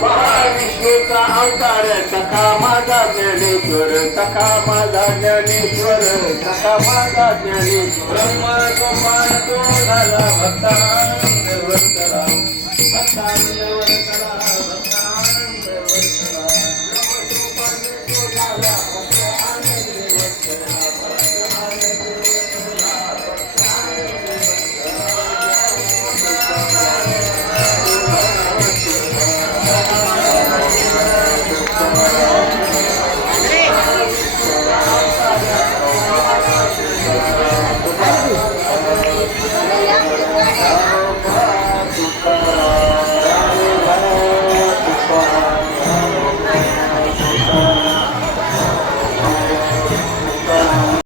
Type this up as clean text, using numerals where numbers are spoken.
महाविष्णूचा अवतार सखा माझा ज्ञानेश्वर सखा माझा ज्ञानेश्वर सखा माझा ज्ञानेश्वर ब्रह्मा गोपाळ तो झाला भक्तांत